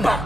kembar.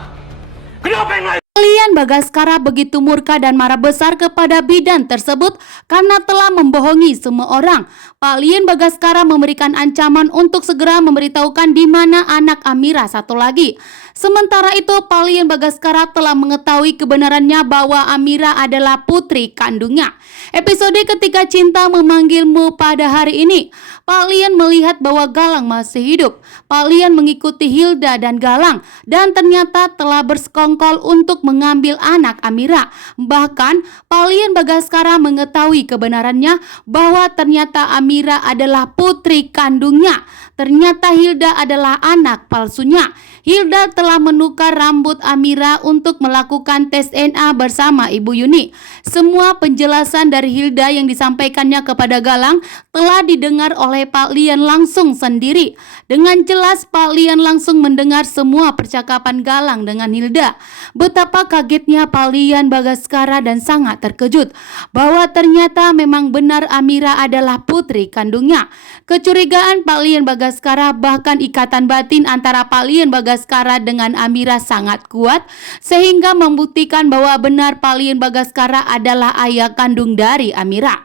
Kenapa yang lain? Kalian Bagaskara begitu murka dan marah besar kepada bidan tersebut karena telah membohongi semua orang. Pak Lian Bagaskara memberikan ancaman untuk segera memberitahukan di mana anak Amira satu lagi. Sementara itu, Pak Lian Bagaskara telah mengetahui kebenarannya bahwa Amira adalah putri kandungnya. Episode Ketika Cinta Memanggilmu pada hari ini, Pak Lian melihat bahwa Galang masih hidup. Pak Lian mengikuti Hilda dan Galang dan ternyata telah bersekongkol untuk mengambil anak Amira. Bahkan Pak Lian Bagaskara mengetahui kebenarannya bahwa ternyata Amira adalah putri kandungnya. Ternyata Hilda adalah anak palsunya. Hilda telah menukar rambut Amira untuk melakukan tes DNA bersama Ibu Yuni. Semua penjelasan dari Hilda yang disampaikannya kepada Galang telah didengar oleh Pak Lian langsung sendiri. Dengan jelas Pak Lian langsung mendengar semua percakapan Galang dengan Hilda. Betapa kagetnya Pak Lian Bagaskara dan sangat terkejut bahwa ternyata memang benar Amira adalah putri kandungnya. Kecurigaan Pak Lian Bagaskara bahkan ikatan batin antara Pak Lian Bagaskara dengan Amira sangat kuat sehingga membuktikan bahwa benar Pak Lian Bagaskara adalah ayah kandung dari Amira.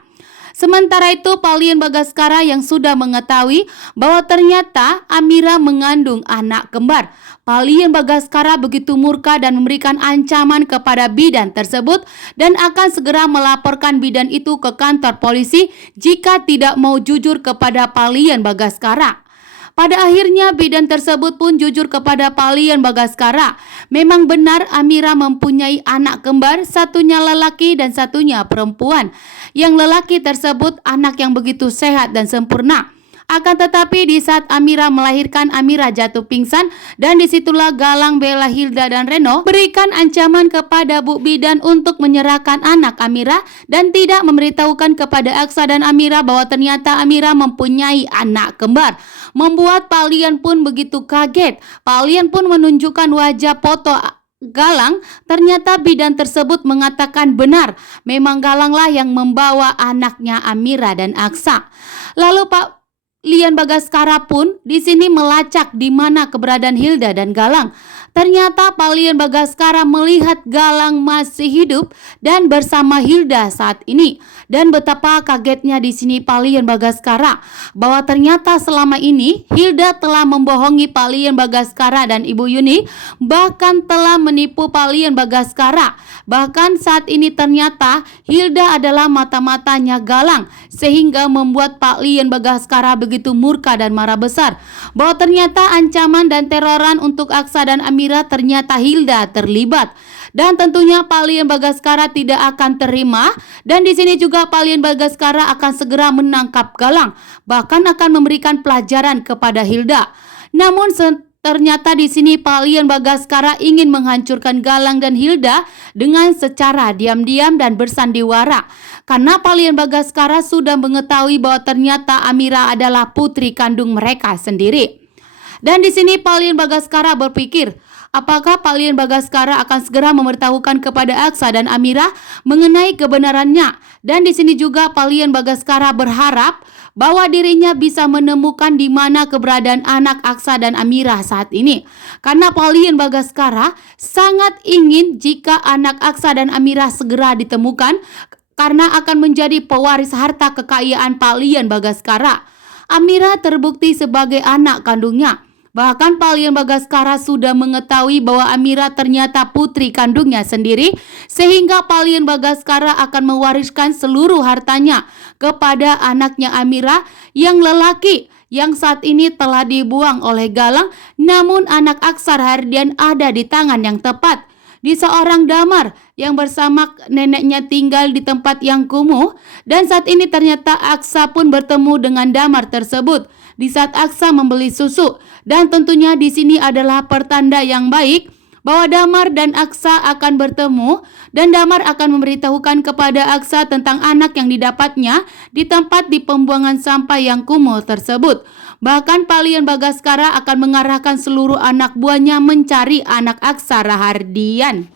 Sementara itu Pak Lian Bagaskara yang sudah mengetahui bahwa ternyata Amira mengandung anak kembar. Pak Lian Bagaskara begitu murka dan memberikan ancaman kepada bidan tersebut dan akan segera melaporkan bidan itu ke kantor polisi jika tidak mau jujur kepada Pak Lian Bagaskara. Pada akhirnya bidan tersebut pun jujur kepada Pak Lian Bagaskara. Memang benar Amira mempunyai anak kembar, satunya lelaki dan satunya perempuan. Yang lelaki tersebut anak yang begitu sehat dan sempurna. Akan tetapi di saat Amira melahirkan, Amira jatuh pingsan dan disitulah Galang, Bella, Hilda dan Reno berikan ancaman kepada Bu Bidan untuk menyerahkan anak Amira dan tidak memberitahukan kepada Aksa dan Amira bahwa ternyata Amira mempunyai anak kembar. Membuat Pak Lian pun begitu kaget. Pak Lian pun menunjukkan wajah foto Galang. Ternyata bidan tersebut mengatakan benar, memang Galanglah yang membawa anaknya Amira dan Aksa. Lalu Pak Lian Bagaskara pun di sini melacak di mana keberadaan Hilda dan Galang. Ternyata Pak Lian Bagaskara melihat Galang masih hidup dan bersama Hilda saat ini. Dan betapa kagetnya di sini Pak Lian Bagaskara bahwa ternyata selama ini Hilda telah membohongi Pak Lian Bagaskara dan Ibu Yuni, bahkan telah menipu Pak Lian Bagaskara. Bahkan saat ini ternyata Hilda adalah mata-matanya Galang, sehingga membuat Pak Lian Bagaskara begitu murka dan marah besar bahwa ternyata ancaman dan teroran untuk Aksa dan Amira ternyata Hilda terlibat. Dan tentunya Pak Lian Bagaskara tidak akan terima dan di sini juga Pak Lian Bagaskara akan segera menangkap Galang, bahkan akan memberikan pelajaran kepada Hilda. Namun ternyata di sini Pak Lian Bagaskara ingin menghancurkan Galang dan Hilda dengan secara diam-diam dan bersandiwara. Karena Pak Lian Bagaskara sudah mengetahui bahwa ternyata Amira adalah putri kandung mereka sendiri. Dan di sini Pak Lian Bagaskara berpikir, apakah Pak Lian Bagaskara akan segera memberitahukan kepada Aksa dan Amira mengenai kebenarannya? Dan di sini juga Pak Lian Bagaskara berharap bahwa dirinya bisa menemukan di mana keberadaan anak Aksa dan Amira saat ini. Karena Pak Lian Bagaskara sangat ingin jika anak Aksa dan Amira segera ditemukan karena akan menjadi pewaris harta kekayaan Pak Lian Bagaskara. Amira terbukti sebagai anak kandungnya. Bahkan Pak Lian Bagaskara sudah mengetahui bahwa Amira ternyata putri kandungnya sendiri, sehingga Pak Lian Bagaskara akan mewariskan seluruh hartanya kepada anaknya Amira yang lelaki yang saat ini telah dibuang oleh Galang. Namun anak Aksa Rahardian ada di tangan yang tepat, di seorang damar yang bersama neneknya tinggal di tempat yang kumuh. Dan saat ini ternyata Aksa pun bertemu dengan damar tersebut di saat Aksa membeli susu. Dan tentunya di sini adalah pertanda yang baik bahwa Damar dan Aksa akan bertemu dan Damar akan memberitahukan kepada Aksa tentang anak yang didapatnya di tempat di pembuangan sampah yang kumuh tersebut. Bahkan Pak Lian Bagaskara akan mengarahkan seluruh anak buahnya mencari anak Aksa Rahardian.